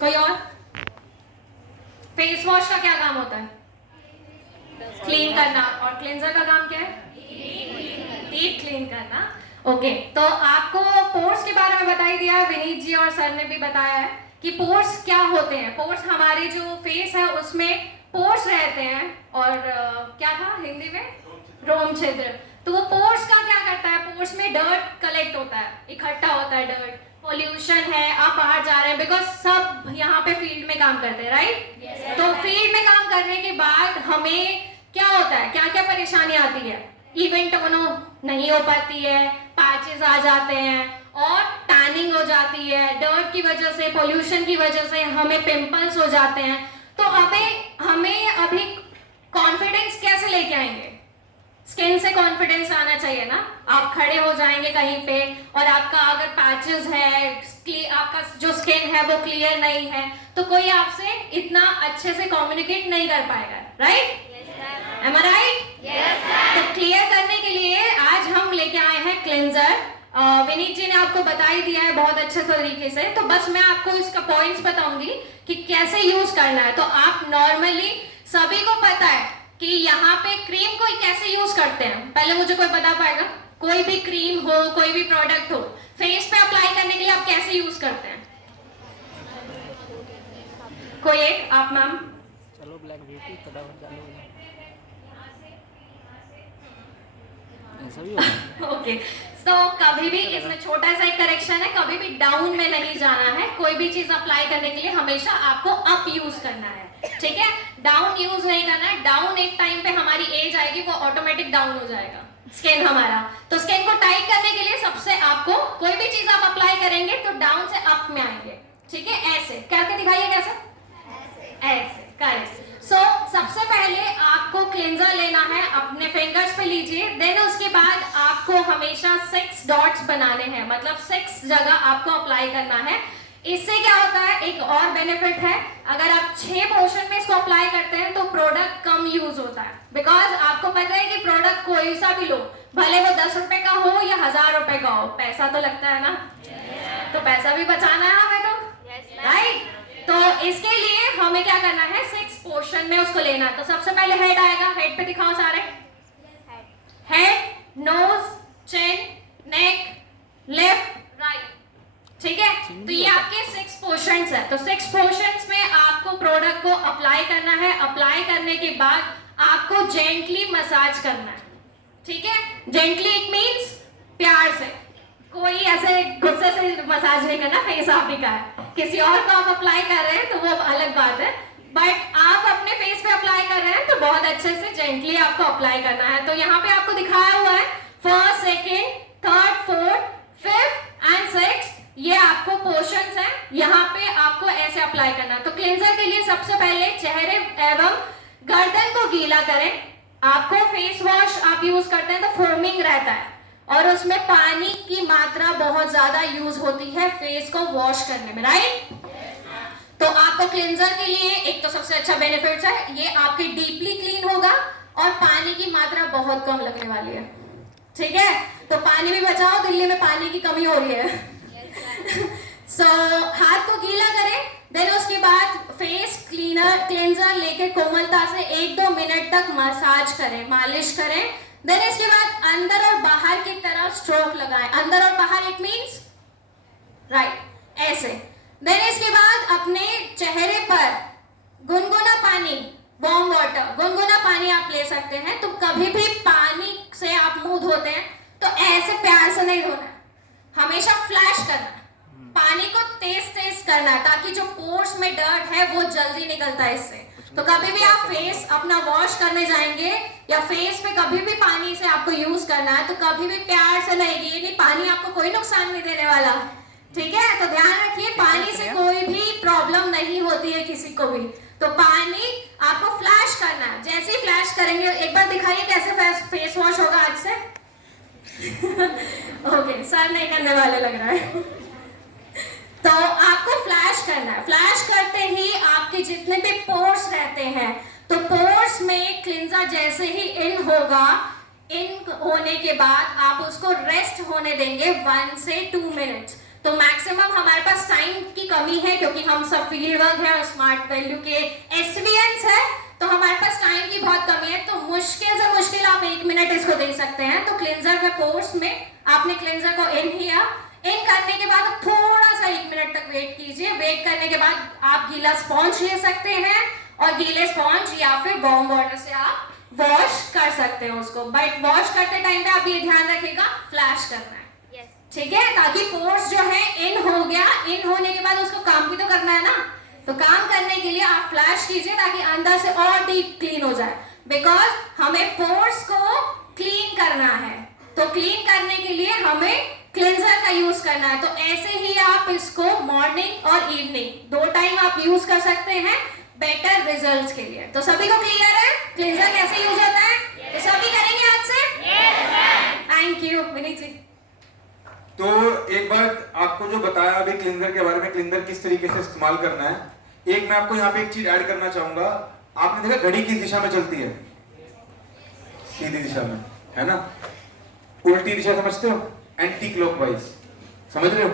कोई और? Face wash का क्या काम होता है? क्लीन करना। और क्लेंजर का काम क्या है? डीप क्लीन करना। ओके, तो आपको पोर्स के बारे में बता ही दिया है, विनीत जी और सर ने भी बताया है कि पोर्स क्या होते हैं। पोर्स हमारे जो फेस है उसमें पोर्स रहते हैं, और क्या था हिंदी में? रोम छिद्र। तो वो पोर्स का क्या करता है? पोर्स में डर्ट कलेक्ट होता है, इकट्ठा होता है डर्ट। पॉल्यूशन है, आप बाहर जा रहे हैं, बिकॉज सब यहाँ पे फील्ड में काम करते हैं, राइट? तो फील्ड में काम करने के बाद हमें क्या होता है, क्या क्या परेशानी आती है? इवेंट नहीं हो पाती है, पैचेस आ जाते हैं, और टैनिंग हो जाती है, डर्ट की वजह से, पोल्यूशन की वजह से हमें पिंपल्स हो जाते हैं। तो हमें अभी कॉन्फिडेंस कैसे लेके आएंगे? स्किन से कॉन्फिडेंस आना चाहिए ना। आप खड़े हो जाएंगे कहीं पे और आपका अगर पैचेस है, आपका जो स्किन है वो क्लियर नहीं है, तो कोई आपसे इतना अच्छे से कम्युनिकेट नहीं कर पाएगा, right? Am I right? Yes, sir. तो क्लियर करने के लिए आज हम लेके आए हैं क्लेंजर। विनीत जी ने आपको बता ही दिया है बहुत अच्छे तरीके से, तो बस मैं आपको इसका पॉइंट्स बताऊंगी कि कैसे यूज करना है। तो आप नॉर्मली सभी को पता है कि यहाँ पे क्रीम को कैसे यूज करते हैं। पहले मुझे कोई बता पाएगा? कोई भी क्रीम हो, कोई भी प्रोडक्ट हो, फेस पे अप्लाई करने के लिए आप कैसे यूज करते हैं? कोई एक, आप मैम? चलो ब्लैक ब्यूटी फटाफट चालू हो जाए। ऐसा भी होगा। ओके, तो कभी भी इसमें छोटा सा एक करेक्शन है, कभी भी डाउन में नहीं जाना है। कोई भी चीज अप्लाई करने के लिए हमेशा आपको अप यूज करना है, ठीक है? डाउन यूज नहीं करना है। डाउन एक टाइम पे हमारी एज आएगी, वो ऑटोमेटिक डाउन हो जाएगा स्किन हमारा। तो स्किन को टाइट करने के लिए सबसे आपको कोई भी चीज आप अप्लाई करेंगे तो डाउन से अप में आएंगे, ठीक है? ऐसे करके दिखाइए, कैसे? ऐसे, करेक्ट। सो सबसे पहले आपको क्लेंजर लेना है, अपने फिंगर्स पे लीजिए। देन उसके बाद आपको हमेशा 6 डॉट्स बनाने हैं, मतलब 6 जगह आपको अप्लाई करना है। इससे क्या होता है, एक और बेनिफिट है, अगर आप 6 पोर्शन में इसको अप्लाई करते हैं तो प्रोडक्ट कम यूज होता है। बिकॉज आपको पता है कि प्रोडक्ट कोई सा भी लो, भले वो 10 रुपए का हो या 1000 रुपए का हो, पैसा तो लगता है ना। तो पैसा भी बचाना है हमें, तो राइट? तो इसके लिए हमें क्या करना है, 6 पोर्शन में उसको लेना है। तो सबसे पहले हेड आएगा, हेड पे दिखाओ सारे। हेड, नोज, चिन, नेक, लेफ्ट, राइट, ठीक है? तो ये आपके 6 पोर्शंस है। तो 6 पोर्शंस में आपको प्रोडक्ट को अप्लाई करना है। अप्लाई करने के बाद आपको जेंटली मसाज करना है, ठीक है? जेंटली इट मींस प्यार से, कोई ऐसे गुस्से से मसाज नहीं करना। फेस आप ही का है, किसी और को आप अप्लाई कर रहे हैं तो वो अलग बात है, बट आप अपने फेस पे अप्लाई कर रहे हैं तो बहुत अच्छे से जेंटली आपको अप्लाई करना है। तो यहाँ पे आपको दिखाया हुआ है 1st, 2nd, 3rd, 4th, 5th and 6th, ये आपको पोर्शंस है, यहाँ पे आपको ऐसे अप्लाई करना है। तो क्लेंजर के लिए सबसे पहले चेहरे एवं गर्दन को गीला करें। आपको फेस वॉश आप यूज करते हैं तो फोमिंग रहता है और उसमें पानी की मात्रा बहुत ज्यादा यूज होती है फेस को वॉश करने में, राइट? तो आपको क्लेंजर के लिए एक तो सबसे अच्छा बेनिफिट है, ये आपके डीपली क्लीन होगा और पानी की मात्रा बहुत कम लगने वाली है, ठीक है? तो पानी भी बचाओ, दिल्ली में पानी की कमी हो रही है। सो हाथ को गीला करें। देन उसके बाद फेस क्लेंजर लेके कोमलता से 1-2 मिनट तक मसाज करें, मालिश करें। देन इसके बाद अंदर और बाहर की तरफ स्ट्रोक लगाएं। अंदर और बाहर इट मींस राइट, ऐसे। देन इसके बाद अपने चेहरे पर गुनगुना पानी, वार्म वाटर, गुनगुना पानी आप ले सकते हैं। तो कभी भी पानी से आप मुंह धोते हैं तो ऐसे प्यार से नहीं धोना, हमेशा फ्लैश करना, पानी को तेज तेज करना, ताकि जो पोर्स में डर्ट है वो जल्दी निकलता है इससे। तो कभी भी आप फेस अपना वॉश करने जाएंगे या फेस पे कभी भी पानी से आपको यूज करना है तो कभी भी प्यार से नहीं, ये नहीं, पानी आपको कोई नुकसान नहीं देने वाला, ठीक है? तो ध्यान रखिए, पानी से कोई भी प्रॉब्लम नहीं होती है किसी को भी। तो पानी आपको फ्लैश करना है। जैसे ही फ्लैश करेंगे, एक बार दिखाइए कैसे फेस वॉश होगा आज से। ओके, सर नहीं करने वाले लग रहा है। तो आपको फ्लैश करना है। फ्लैश करते ही आपके जितने भी पोर्स रहते हैं, तो पोर्स में क्लींजर जैसे ही इन होगा, इन होने के बाद आप उसको रेस्ट होने देंगे 1 से 2 मिनट्स। तो मैक्सिमम हमारे पास टाइम की कमी है क्योंकि हम सब फील्ड वर्क है और स्मार्ट वैल्यू के एसवीएंस है, तो हमारे पास टाइम की बहुत कमी है। तो मुश्किल से मुश्किल आप 1 मिनट इसको दे सकते हैं। तो क्लेंजर के पोर्स में आपने क्लेंजर को इन किया, इन करने के बाद थोड़ा सा 1 मिनट तक वेट कीजिए। वेट करने के बाद आप गीला स्पॉन्ज ले सकते हैं और गीले स्पॉन्ज या फिर वार्म वाटर से आप वॉश कर सकते हो उसको। बट वॉश करते टाइम पे आप ये ध्यान रखिएगा फ्लैश करना है, ठीक है, ताकि पोर्स जो है इन हो गया। इन होने के बाद उसको काम भी तो करना है ना, तो काम करने के लिए आप फ्लैश कीजिए ताकि अंदर से और डीप क्लीन हो जाए। बिकॉज हमें पोर्स को क्लीन करना है, तो क्लीन करने के लिए हमें क्लेंजर का यूज करना है। तो ऐसे ही आप इसको मॉर्निंग और इवनिंग 2 टाइम आप यूज कर सकते हैं बेटर रिजल्ट्स के लिए। तो सभी को क्लियर है क्लेंजर कैसे यूज होता है? तो सभी करेंगे आज से? थैंक यू विनीत जी। तो एक बार आपको जो बताया अभी क्लींजर के बारे में, क्लींजर किस तरीके से इस्तेमाल करना है, एक मैं आपको यहाँ पे एक चीज ऐड करना चाहूंगा। आपने देखा घड़ी किस दिशा में चलती है? सीधी दिशा में, है ना? उल्टी दिशा समझते हो? एंटी क्लॉकवाइज, समझ रहे हो?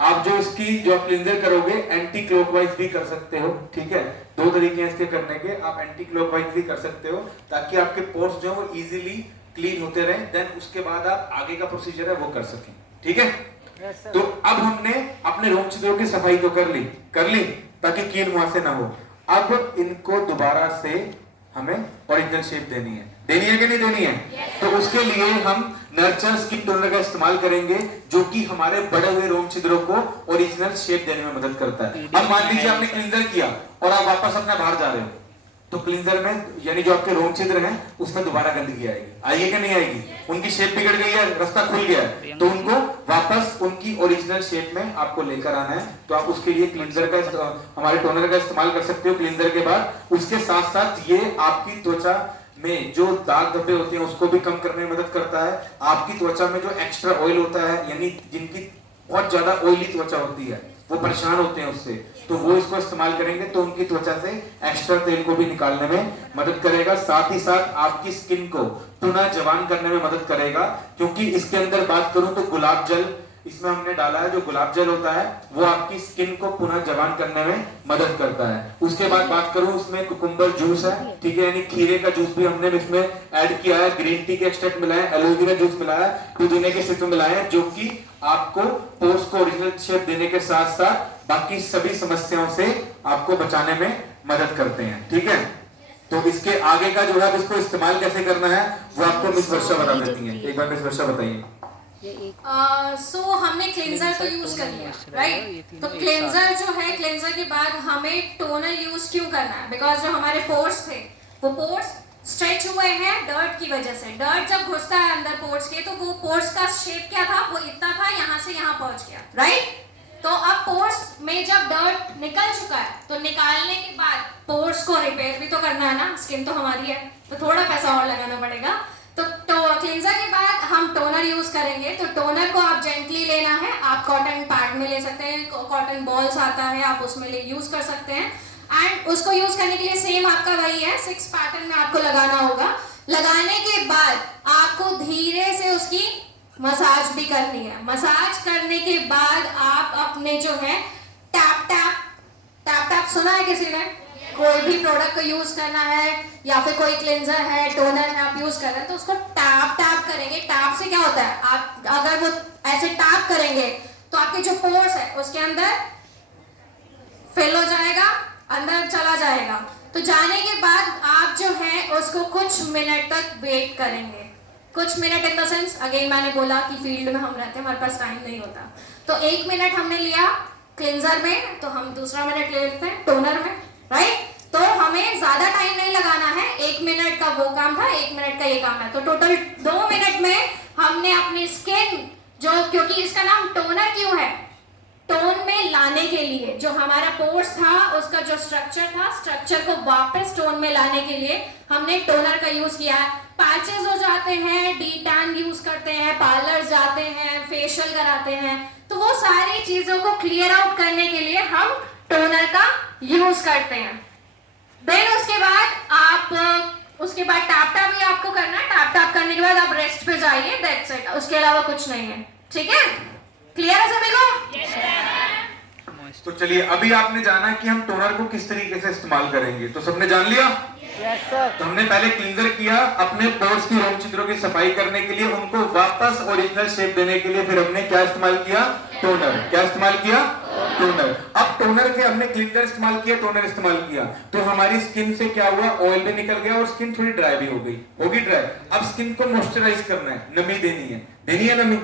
आप जो इसकी जो आप क्लींजर करोगे एंटी क्लॉकवाइज भी कर सकते हो, ठीक है? 2 तरीके हैं इसके करने के। आप एंटी क्लॉकवाइज भी कर सकते हो ताकि आपके पोर्स जो है वो इजीली क्लीन होते रहे। देन उसके बाद आप आगे का प्रोसीजर है वो कर सकें, ठीक है? तो अब हमने अपने रोम छिद्रों की सफाई तो कर ली ताकि कील वहां से ना हो। अब इनको दोबारा से हमें ओरिजिनल शेप देनी है कि नहीं देनी है? तो उसके लिए हम नर्चर स्किन टोनर का इस्तेमाल करेंगे जो कि हमारे बड़े हुए रोम छिद्रों को ओरिजिनल शेप देने में मदद करता है। अब मान लीजिए आपने क्लींजर किया और आप वापस अपने बाहर जा रहे हो, तो क्लींजर में यानी जो आपके रोम छिद्र हैं उसमें दोबारा गंदगी आएगी कि नहीं आएगी? उनकी शेप बिगड़ गई है, रास्ता खुल गया है, तो उनको वापस उनकी ओरिजिनल शेप में आपको लेकर आना है। तो आप उसके लिए क्लींजर का हमारे टोनर का इस्तेमाल कर सकते हो क्लींजर के बाद। उसके साथ साथ ये आपकी त्वचा में जो दाग धब्बे होते हैं उसको भी कम करने में मदद करता है। आपकी त्वचा में जो एक्स्ट्रा ऑयल होता है, यानी जिनकी बहुत ज्यादा ऑयली त्वचा होती है वो परेशान होते हैं उससे, तो वो इसको इस्तेमाल करेंगे तो उनकी त्वचा से एक्स्ट्रा तेल को भी निकालने में मदद करेगा। साथ ही साथ आपकी स्किन को पुनः जवान करने में मदद करेगा, क्योंकि इसके अंदर बात करूं तो गुलाब जल इसमें हमने डाला है। जो गुलाब जल होता है वो आपकी स्किन को पुनः जवान करने में मदद करता है। उसके बाद बात करूं उसमें कुकुम्बर जूस है, ठीक है, यानी खीरे का जूस भी हमने इसमें ऐड किया है, ग्रीन टी के एक्सट्रैक्ट मिलाया है, एलोवेरा जूस मिलाया है, पुदीने के सिरके मिलाए हैं, जो कि आपको पोर्स को ओरिजिनल शेप देने के साथ साथ बाकी सभी समस्याओं से आपको बचाने में मदद करते हैं, ठीक है? तो इसके आगे का जो है इसको इस्तेमाल कैसे करना है वो आपको मिस वर्षा बता देती है। एक बार मिस वर्षा बताइए। सो हमने क्लेंजर तो यूज कर लिया, राइट? तो क्लेंजर जो है, क्लेंजर के बाद हमें टोनर यूज क्यों करना है? बिकॉज जो हमारे पोर्स थे वो पोर्स स्ट्रेच हुए हैं डर्ट की वजह से। डर्ट जब घुसता है अंदर पोर्स के, तो वो पोर्स का शेप क्या था? वो इतना था, यहाँ से यहाँ पहुंच गया, राइट? तो अब पोर्स में जब डर्ट निकल चुका है तो निकालने के बाद पोर्स को रिपेयर भी तो करना है ना, स्किन तो हमारी है, तो थोड़ा पैसा और लगाना पड़ेगा। तो क्लींजर के बाद हम टोनर यूज करेंगे। तो टोनर को आप जेंटली लेना है, आप कॉटन पैड में ले सकते हैं, कॉटन बॉल्स आता है आप उसमें यूज कर सकते हैं। एंड उसको यूज करने के लिए सेम आपका वही है, 6 पैटर्न में आपको लगाना होगा। लगाने के बाद आपको धीरे से उसकी मसाज भी करनी है। मसाज करने के बाद आप अपने जो है टैप टैप सुना है किसी ने? कोई भी प्रोडक्ट को यूज करना है या फिर कोई क्लेंजर है, टोनर है, आप यूज कर रहे हैं तो उसको टैप करेंगे। टैप से क्या होता है? आप अगर वो ऐसे टैप करेंगे तो आपके जो पोर्स है उसके अंदर फिल हो जाएगा, अंदर चला जाएगा। तो जाने के बाद आप जो है उसको कुछ मिनट तक वेट करेंगे। कुछ minute in the sense, again मैंने बोला कि फील्ड में हम रहते हैं, हमारे पास टाइम नहीं होता। तो 1 मिनट हमने लिया क्लेंजर में, तो हम दूसरा मिनट ले लेते हैं टोनर में, राइट? तो हमें ज्यादा टाइम नहीं लगाना है, 1 मिनट का वो काम था, 1 मिनट का ये काम है। तो टोटल 2 मिनट में हमने अपनी स्किन जो, क्योंकि इसका नाम टोनर क्यों है? टोन में लाने के लिए, जो हमारा पोर्स था उसका जो स्ट्रक्चर था, स्ट्रक्चर को वापस टोन में लाने के लिए हमने टोनर का यूज किया है। पैचेस हो जाते हैं, डी टैन यूज करते हैं, पार्लर जाते हैं, फेशियल कराते हैं, तो वो सारी चीजों को क्लियर आउट करने के लिए हम टोनर का यूज करते हैं। देन उसके बाद टैप भी आपको करना है। टैप करने के बाद आप रेस्ट पे जाइए, दैट्स इट, उसके अलावा कुछ नहीं है, ठीक है? क्लियर है सभी को? तो चलिए अभी आपने जाना कि हम टोनर को किस तरीके से इस्तेमाल करेंगे, तो सबने जान लिया। तो हमने पहले क्लींजर किया अपने पोर्स की रोम छिद्रों की सफाई करने के लिए, उनको वापस ओरिजिनल शेप देने के लिए फिर हमने क्या इस्तेमाल किया? टोनर। क्या इस्तेमाल किया? टोनर। अब टोनर के हमने क्लींजर इस्तेमाल किया, टोनर इस्तेमाल किया, तो हमारी स्किन से क्या हुआ? ऑयल भी निकल गया और स्किन थोड़ी ड्राई भी हो गई, होगी ड्राई। अब स्किन को मॉइस्चराइज करना है, नमी देनी है, देनी है नमी।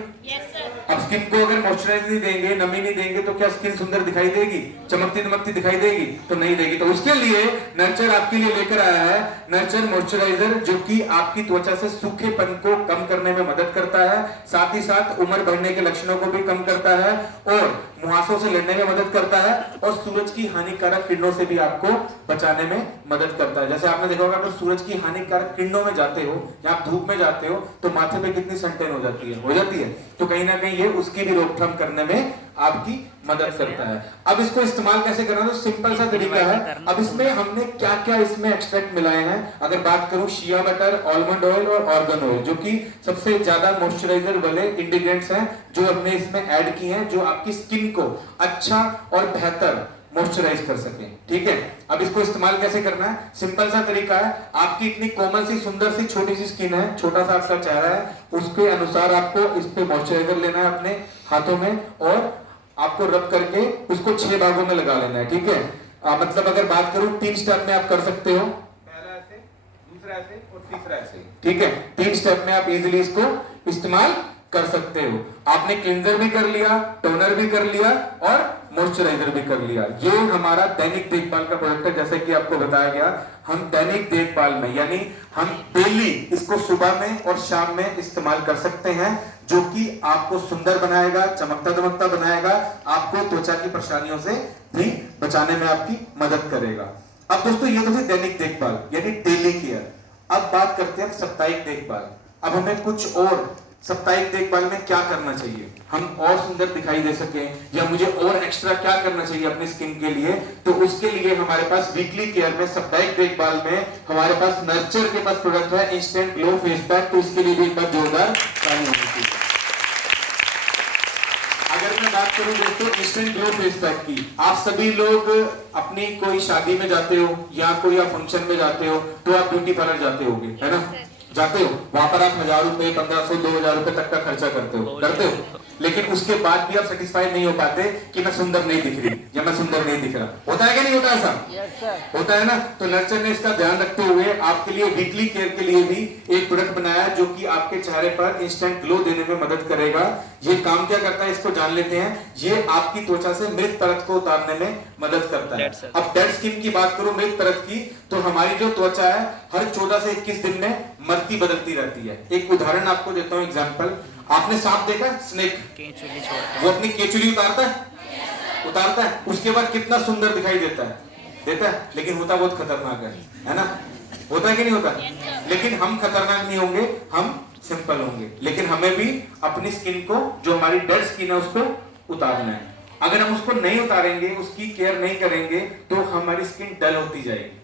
अब स्किन को अगर मॉइस्चराइज नहीं देंगे, नमी नहीं देंगे, तो क्या स्किन सुंदर दिखाई देगी, चमकती दमकती दिखाई देगी? तो नहीं देगी। तो उसके लिए नर्चर आपके लिए लेकर आया है नर्चर मॉइस्चराइजर, जो कि आपकी त्वचा से सूखेपन को कम करने में मदद करता है, साथ ही साथ उम्र बढ़ने के लक्षणों को भी कम करता है और मुहासों से लड़ने में मदद करता है और सूरज की हानिकारक किरणों से भी आपको बचाने में मदद करता है। जैसे आपने देखा होगा अगर सूरज की हानिकारक किरणों में जाते हो या आप धूप में जाते हो तो माथे पे कितनी सनटैन हो जाती है, हो जाती है। तो कहीं ना कहीं ये उसकी भी रोकथाम करने में आपकी मदद करता है। अब इसको इस्तेमाल कैसे करना है? तो सिंपल सा तरीका है। अब इसमें हमने क्या क्या इसमें एक्सट्रैक्ट मिलाए हैं, अगर बात करूं शिया बटर, आलमंड ऑयल और ऑर्गन ऑयल, जो कि सबसे ज्यादा मॉइस्चराइजर वाले इंग्रेडिएंट्स हैं जो हमने इसमें ऐड किए हैं, जो आपकी स्किन को अच्छा और बेहतर मॉइस्चराइज कर सके। ठीक है, अब इसको इस्तेमाल कैसे करना है? सिंपल सा तरीका है। आपकी इतनी कोमल सी सुंदर सी छोटी सी स्किन है, छोटा सा आपका चेहरा है, उसके अनुसार आपको इस पे मॉइस्चराइजर लेना है अपने हाथों में और आपको रब करके उसको 6 भागों में लगा लेना है। ठीक है, मतलब अगर बात करूं 3 स्टेप में आप कर सकते हो, पहला ऐसे, दूसरा ऐसे और तीसरा ऐसे। ठीक है, 3 स्टेप में आप इजीली इसको इस्तेमाल कर सकते हो। आपने क्लींजर भी कर लिया, टोनर भी कर लिया और मॉइस्चराइजर भी कर लिया। ये हमारा दैनिक देखभाल का प्रोडक्ट है। जैसे कि आपको बताया गया, हम दैनिक देखभाल में यानी हम डेली इसको सुबह में और शाम में इस्तेमाल कर सकते हैं, जो कि आपको सुंदर बनाएगा, चमकता दमकता बनाएगा, आपको त्वचा की परेशानियों से भी बचाने में आपकी मदद करेगा। अब दोस्तों ये तो थी दैनिक देखभाल यानी डेली केयर। अब बात करते हैं साप्ताहिक देखभाल। अब हमें कुछ और साप्ताहिक देखभाल में क्या करना चाहिए, हम और सुंदर दिखाई दे सके, या मुझे और एक्स्ट्रा क्या करना चाहिए अपनी स्किन के लिए, तो उसके लिए हमारे पास वीकली केयर में साप्ताहिक देखभाल में हमारे पास नर्चर के पास प्रोडक्ट है इंस्टेंट ग्लो फेस पैक। तो इसके लिए भी एक बार जोरदार ताली होनी चाहिए। अगर मैं बात करूं दोस्तों इंस्टेंट ग्लो फेस पैक की, आप सभी लोग अपनी कोई शादी में जाते हो या कोई आप फंक्शन में जाते हो तो आप ब्यूटी पार्लर जाते होगे, है ना? जाते हो, वहां पर आप 1000 रुपए, 1500, 2000 रुपए तक का खर्चा करते हो, करते हो, लेकिन उसके बाद भी आप सेटिस्फाइड नहीं हो पाते कि मैं सुंदर नहीं दिख रही या मैं सुंदर नहीं दिख रहा। होता है कि नहीं होता ऐसा? yes, होता है ना? तो नर्चर ने इसका ध्यान रखते हुए आपके लिए वीकली केयर के लिए भी एक प्रोडक्ट बनाया जो कि आपके चेहरे पर इंस्टेंट ग्लो देने में मदद करेगा। ये काम क्या करता है इसको जान लेते हैं। ये आपकी त्वचा से मृत परत को उतारने में मदद करता है। अब डेड स्किन की बात करूं, मृत परत की, तो हमारी जो त्वचा है हर 14 से 21 दिन में मरती बदलती रहती है। एक उदाहरण आपको देता हूं, एग्जांपल। आपने सांप देखा है? स्नेक, वो अपनी केचुली उतारता है, उतारता है, उसके बाद कितना सुंदर दिखाई देता है, देता है, लेकिन होता बहुत खतरनाक है ना? होता है कि नहीं होता? लेकिन हम खतरनाक नहीं होंगे, हम सिंपल होंगे, लेकिन हमें भी अपनी स्किन को, जो हमारी डेड स्किन है, उसको उतारना है। अगर हम उसको नहीं उतारेंगे, उसकी केयर नहीं करेंगे, तो हमारी स्किन डल होती जाएगी।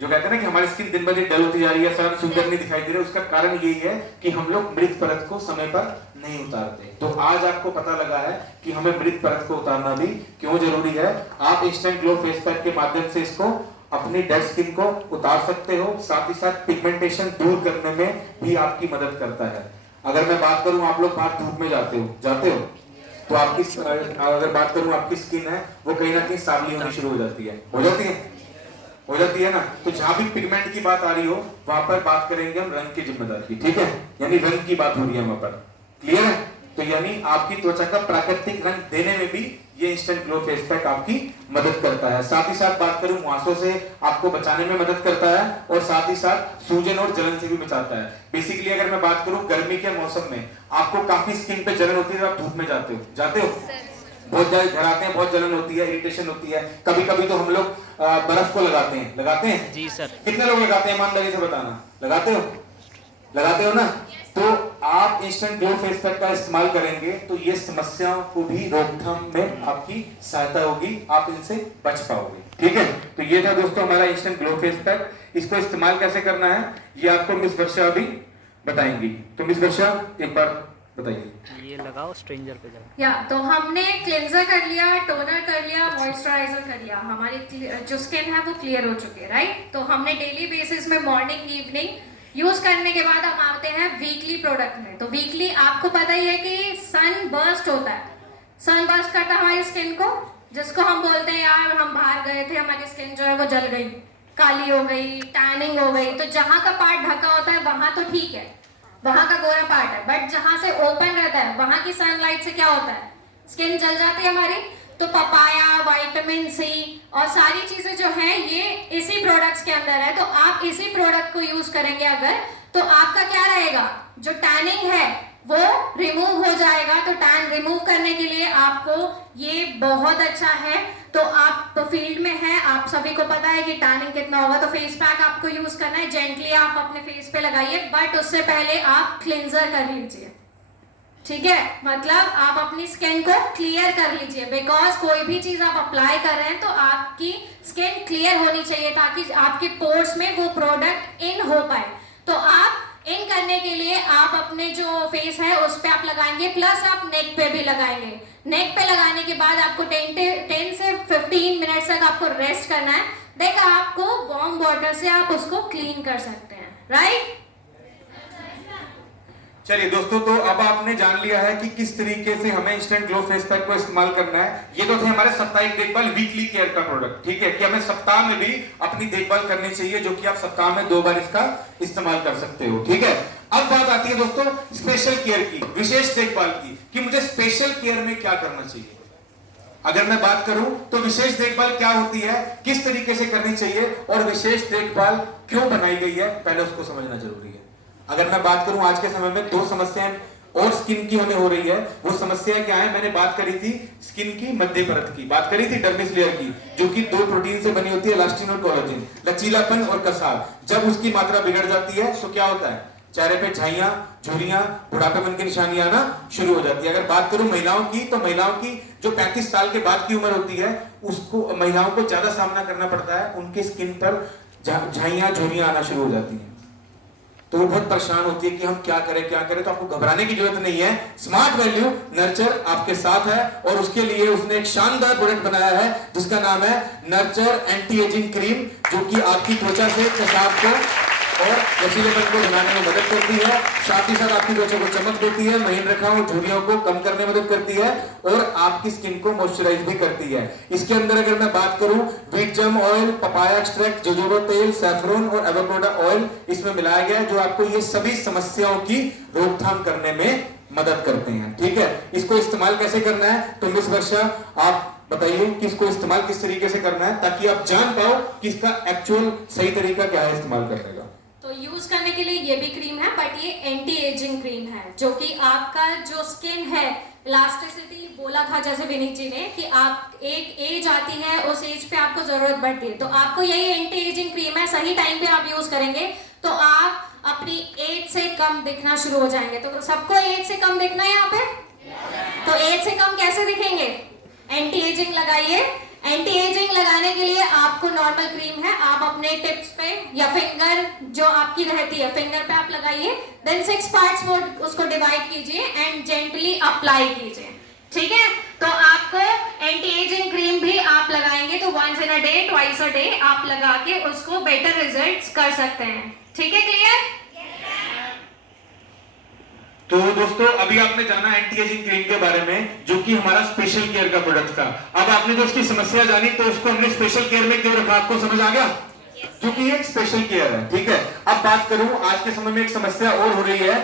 जो कहते हैं ना कि हमारी स्किन दिन ब दिन डल होती जा रही है, सर सुंदर नहीं दिखाई दे रहे, उसका कारण यही है कि हम लोग मृत परत को समय पर नहीं उतारते। तो आज आपको पता लगा है कि हमें मृत परत को उतारना भी क्यों जरूरी है। आप इंस्टेंट ग्लो फेस पैक के माध्यम से इसको अपनी डेड स्किन को उतार सकते हो, साथ ही साथ पिगमेंटेशन दूर करने में भी आपकी मदद करता है। अगर मैं बात करूं, आप लोग बाहर धूप में जाते हो तो आपकी, अगर बात करूं आपकी स्किन है वो कहीं ना कहीं सांवली होनी शुरू हो जाती है, हो जाती है ना? तो जहां भी पिगमेंट की बात आ रही हो वहां पर बात करेंगे हम रंग की जिम्मेदारी की। ठीक है, यानी रंग की बात हो रही है वहां पर, क्लियर है? तो यानी आपकी त्वचा का प्राकृतिक रंग देने में भी ये इंस्टेंट ग्लो फेस पैक आपकी मदद करता है। साथ ही साथ बात करूं, मुहासों से आपको बचाने में मदद करता है और साथ ही साथ सूजन और जलन से भी बचाता है। बेसिकली अगर मैं बात करूं गर्मी के मौसम में आपको काफी स्किन पे जलन होती है, आप धूप में जाते हो बहुत ज्यादा घर आते हैं, बहुत जलन होती है, इरिटेशन होती है। कभी कभी तो हम लोग बर्फ को लगाते हैं जी सर। कितने लोग लगाते हैं, ईमानदारी से बताना? लगाते हो ना? तो आप इंस्टेंट ग्लो फेस पैक का इस्तेमाल करेंगे तो ये समस्याओं को भी रोकथाम में आपकी सहायता होगी, आप इनसे बच पाओगे। ठीक है, तो ये था दोस्तों हमारा इंस्टेंट ग्लो फेस पैक। इसको इस्तेमाल कैसे करना है ये आपको मिस वर्षा अभी बताएंगी। तो मिस वर्षा एक बार बताइए। ये लगाओ स्ट्रेंजर पे जाओ। या तो हमने क्लेंजर कर लिया, टोनर कर लिया, मॉइस्चराइजर कर लिया, हमारी जो स्किन है वो क्लियर हो चुकी है, राइट। तो हमने डेली बेसिस में मॉर्निंग इवनिंग यूज करने के बाद हम आते हैं वीकली प्रोडक्ट में। तो वीकली आपको पता ही है कि सन बर्स्ट होता है, सन बर्स्ट करता है हमारी स्किन को, जिसको हम बोलते हैं यार हम बाहर गए थे, हमारी स्किन जो है वो जल गई, काली हो गई, टैनिंग हो गई। तो जहाँ का पार्ट ढका होता है वहां तो ठीक है, वहां का गोरा पार्ट है, बट जहां से ओपन रहता है वहां की सनलाइट से क्या होता है, स्किन जल जाती है हमारी। तो पपाया, विटामिन सी और सारी चीजें जो है ये इसी प्रोडक्ट्स के अंदर है। तो आप इसी प्रोडक्ट को यूज करेंगे अगर, तो आपका क्या रहेगा, जो टैनिंग है वो रिमूव हो जाएगा। तो टैन रिमूव करने के लिए आपको ये बहुत अच्छा है। तो आप फील्ड में है, आप सभी को पता है कि टैनिंग कितना होगा। तो फेस पैक आपको यूज करना है, जेंटली आप अपने फेस पे लगाइए, बट उससे पहले आप क्लिंजर कर लीजिए, ठीक है। मतलब आप अपनी स्किन को क्लियर कर लीजिए, बिकॉज कोई भी चीज आप अप्लाई कर रहे हैं तो आपकी स्किन क्लियर होनी चाहिए ताकि आपके पोर्स में वो प्रोडक्ट इन हो पाए। तो आप इन करने के लिए आप अपने जो फेस है उस पे आप लगाएंगे, प्लस आप नेक पे भी लगाएंगे। नेक पे लगाने के बाद आपको 10 से 15 मिनट तक आपको रेस्ट करना है। देखा, आपको वार्म वाटर से आप उसको क्लीन कर सकते हैं, राइट। चलिए दोस्तों, तो अब आपने जान लिया है कि किस तरीके से हमें इंस्टेंट ग्लो फेस पैक को इस्तेमाल करना है। ये तो थे हमारे साप्ताहिक देखभाल वीकली केयर का प्रोडक्ट, ठीक है, कि हमें सप्ताह में भी अपनी देखभाल करनी चाहिए, जो कि आप सप्ताह में 2 बार इसका इस्तेमाल कर सकते हो, ठीक है। अब बात आती है दोस्तों स्पेशल केयर की, विशेष देखभाल की, कि मुझे स्पेशल केयर में क्या करना चाहिए। अगर मैं बात करूं तो विशेष देखभाल क्या होती है, किस तरीके से करनी चाहिए और विशेष देखभाल क्यों बनाई गई है, पहले उसको समझना जरूरी है। अगर मैं बात करूं आज के समय में 2 समस्याएं और स्किन की हमें हो रही है। वो समस्या क्या है, मैंने बात करी थी स्किन की मध्य परत की, बात करी थी डर्मिस लेयर की, जो कि 2 प्रोटीन से बनी होती है, इलास्टिन और कोलेजन, लचीलापन और कसाव। जब उसकी मात्रा बिगड़ जाती है तो क्या होता है, चेहरे पे झाइयां, झुर्रियां, बुढ़ापेपन की निशानियां आना शुरू हो जाती है। अगर बात करूं महिलाओं की, तो महिलाओं की जो 35 साल के बाद की उम्र होती है, उसको महिलाओं को ज्यादा सामना करना पड़ता है, उनकी स्किन पर झाइयां, झुर्रियां आना शुरू हो जाती हैं। तो वो बहुत परेशान होती है कि हम क्या करें। तो आपको घबराने की जरूरत नहीं है। स्मार्ट वैल्यू नर्चर आपके साथ है और उसके लिए उसने एक शानदार प्रोडक्ट बनाया है जिसका नाम है नर्चर एंटी एजिंग क्रीम, जो कि आपकी त्वचा से कसाव को और लचीलेपन को बनाने में मदद करती है, साथ ही साथ आपकी त्वचा को चमक देती है, महीन रेखाओं, झुर्रियों को कम करने में मदद करती है और आपकी स्किन को मॉइस्चराइज भी करती है। इसके अंदर अगर मैं बात करूं, व्हीट जम ऑयल, पपाया एक्सट्रैक्ट, जोजोबा तेल, सैफरन और एवोकाडो ऑयल इसमें मिलाया गया है, जो आपको ये सभी समस्याओं की रोकथाम करने में मदद करते हैं, ठीक है। इसको इस्तेमाल कैसे करना है, तो मिस वर्षा आप बताइए कि इसको इस्तेमाल किस तरीके से करना है, ताकि आप जान पाओ कि इसका एक्चुअल सही तरीका क्या है इस्तेमाल करने का। तो यूज करने के लिए ये भी क्रीम है, बट ये एंटी एजिंग क्रीम है, जो कि आपका जो स्किन है, इलास्टिसिटी बोला था जैसे विनीत जी ने कि आप एक एज आती है, उस एज पे आपको जरूरत बढ़ती है, तो आपको यही एंटी एजिंग क्रीम है, सही टाइम पे आप यूज करेंगे तो आप अपनी एज से कम दिखना शुरू हो जाएंगे। तो सबको एज से कम दिखना है यहाँ पे, तो एज से कम कैसे दिखेंगे, एंटी एजिंग लगाइए। एंटी एजिंग लगाने के लिए आपको नॉर्मल क्रीम है, आप अपने टिप्स पे या फिंगर जो आपकी रहती है, फिंगर पे आप लगाइए, देन 6 पार्ट्स में उसको डिवाइड कीजिए एंड जेंटली अप्लाई कीजिए, ठीक है। तो आपको एंटी एजिंग क्रीम भी आप लगाएंगे तो once in a day, twice a day आप लगा के उसको बेटर रिजल्ट्स कर सकते हैं, ठीक है, क्लियर। तो दोस्तों अभी आपने जाना एंटी एजिंग क्रीम के बारे में, जो कि हमारा स्पेशल केयर का प्रोडक्ट था। अब आपने जो उसकी समस्या जानी, तो उसको हमने स्पेशल केयर में क्यों रखा, आपको समझ आ गया, क्योंकि ये स्पेशल केयर है, ठीक है। अब बात करूं, आज के समय में एक समस्या और हो रही है,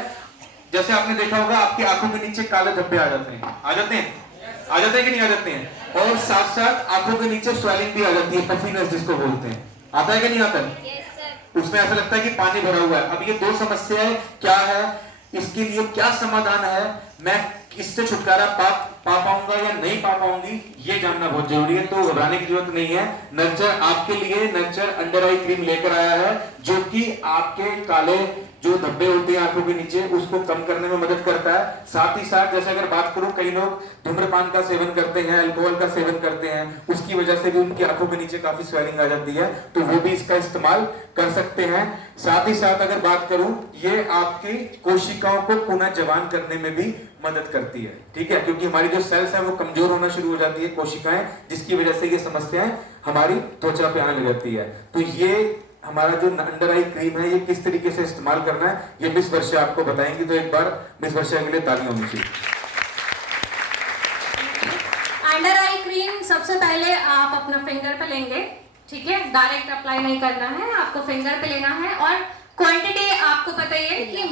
जैसे आपने देखा होगा आपकी आंखों के नीचे काले धब्बे आ जाते हैं कि नहीं आ जाते हैं, और साथ साथ आंखों के नीचे स्वेलिंग भी आ जाती है, पफीनेस जिसको बोलते हैं, आता है कि नहीं आता है, उसमें ऐसा लगता है कि पानी भरा हुआ है। अब ये 2 समस्याएं क्या है, इसके लिए क्या समाधान है, मैं इससे छुटकारा पा पाऊंगा या नहीं पा पाऊंगी, ये जानना बहुत जरूरी है। तो घबराने की जरूरत नहीं है, नर्चर आपके लिए नर्चर अंडर आई क्रीम लेकर आया है, जो कि आपके काले जो धब्बे होते हैं आंखों के नीचे उसको कम करने में मदद करता है। साथ ही साथ जैसे अगर बात करूं, कई लोग धूम्रपान का सेवन करते हैं, अल्कोहल का सेवन करते हैं, उसकी वजह से भी उनकी आंखों के नीचे काफी स्वेलिंग आ जाती है, तो वो भी इसका इस्तेमाल कर सकते हैं। साथ ही साथ अगर बात करूं, ये आपकी कोशिकाओं को पुनः जवान करने में भी मदद करती है, ठीक है, क्योंकि हमारी जो सेल्स है वो कमजोर होना शुरू हो जाती है, कोशिकाएं, जिसकी वजह से ये समस्याएं हमारी त्वचा पे आने लग जाती है। तो ये हमारा जो अंडर आई क्रीम है, ये किस तरीके से इस्तेमाल करना है, ये मिस वर्षा आपको बताएंगी। तो एक बार मिस वर्षा के लिए तालियां होनी चाहिए। अंडर आई क्रीम सबसे पहले आप अपना फिंगर पे लेंगे, ठीक है, डायरेक्ट अप्लाई नहीं करना है, आपको फिंगर पे लेना है। और क्वांटिटी आपको पता ही है कि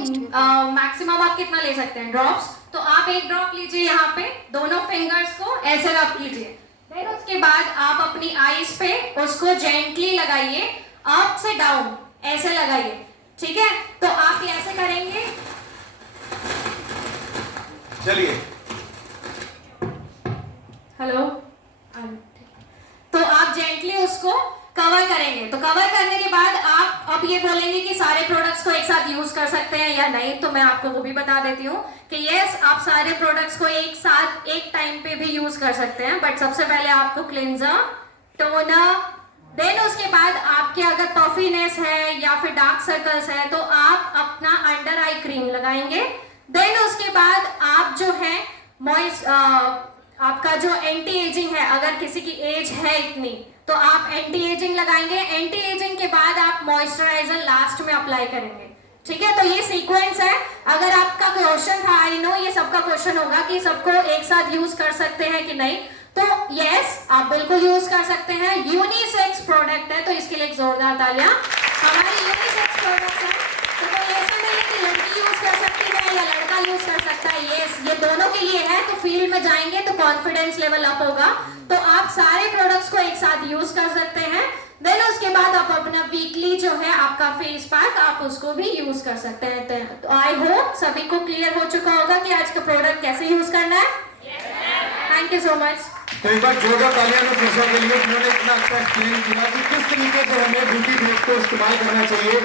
मैक्सिमम आप कितना ले सकते हैं ड्रॉप्स। तो आप एक ड्रॉप लीजिए यहाँ पे, दोनों फिंगर्स को ऐसे रब कीजिए। फिर उसके बाद आप अपनी आईज पे उसको जेंटली लगाइए, अप से डाउन ऐसे लगाइए, ठीक है। तो आप ये ऐसे करेंगे, चलिए हेलो, तो आप जेंटली उसको कवर करेंगे। तो कवर करने के बाद आप अब ये बोलेंगे कि सारे प्रोडक्ट्स को एक साथ यूज कर सकते हैं या नहीं, तो मैं आपको वो भी बता देती हूँ कि यस, आप सारे प्रोडक्ट्स को एक साथ एक टाइम पे भी यूज कर सकते हैं। बट सबसे पहले आपको क्लिंजर, टोनर, देन उसके बाद आपके अगर पफीनेस है या फिर डार्क सर्कल्स है तो आप अपना अंडर आई क्रीम लगाएंगे। देन उसके बाद आप जो है आपका जो एंटी एजिंग है, अगर किसी की एज है इतनी तो आप एंटी एजिंग लगाएंगे। एंटी एजिंग के बाद आप मॉइस्चराइजर लास्ट में अप्लाई करेंगे, ठीक है। तो ये सीक्वेंस है। अगर आपका क्वेश्चन था, आई नो ये सबका क्वेश्चन होगा कि सबको एक साथ यूज कर सकते हैं कि नहीं, तो यस, आप बिल्कुल यूज कर सकते हैं। यूनिसेक्स प्रोडक्ट है, तो इसके लिए एक जोरदार तालियां। हमारी यूनिसेक्स प्रोडक्ट है, तो कोई ऐसा नहीं है कि लड़की यूज कर सकती है या लड़का यूज कर सकता है। यस, ये दोनों के लिए है। तो फील्ड में जाएंगे तो कॉन्फिडेंस लेवल अप होगा। तो आप सारे प्रोडक्ट्स को एक साथ यूज कर सकते हैं। देन उसके बाद आप अपना वीकली जो है आपका फेस पैक, आप उसको भी यूज कर सकते हैं। तो आई होप सभी को क्लियर हो चुका होगा कि आज का प्रोडक्ट कैसे यूज करना है। Thank you so much. तो एक बार जोरदार तालियां में वर्षा के लिए, उन्होंने इतना अच्छा एक्सप्लेन किया कि किस तरीके से हमें ब्यूटी ब्रेक को इस्तेमाल करना चाहिए।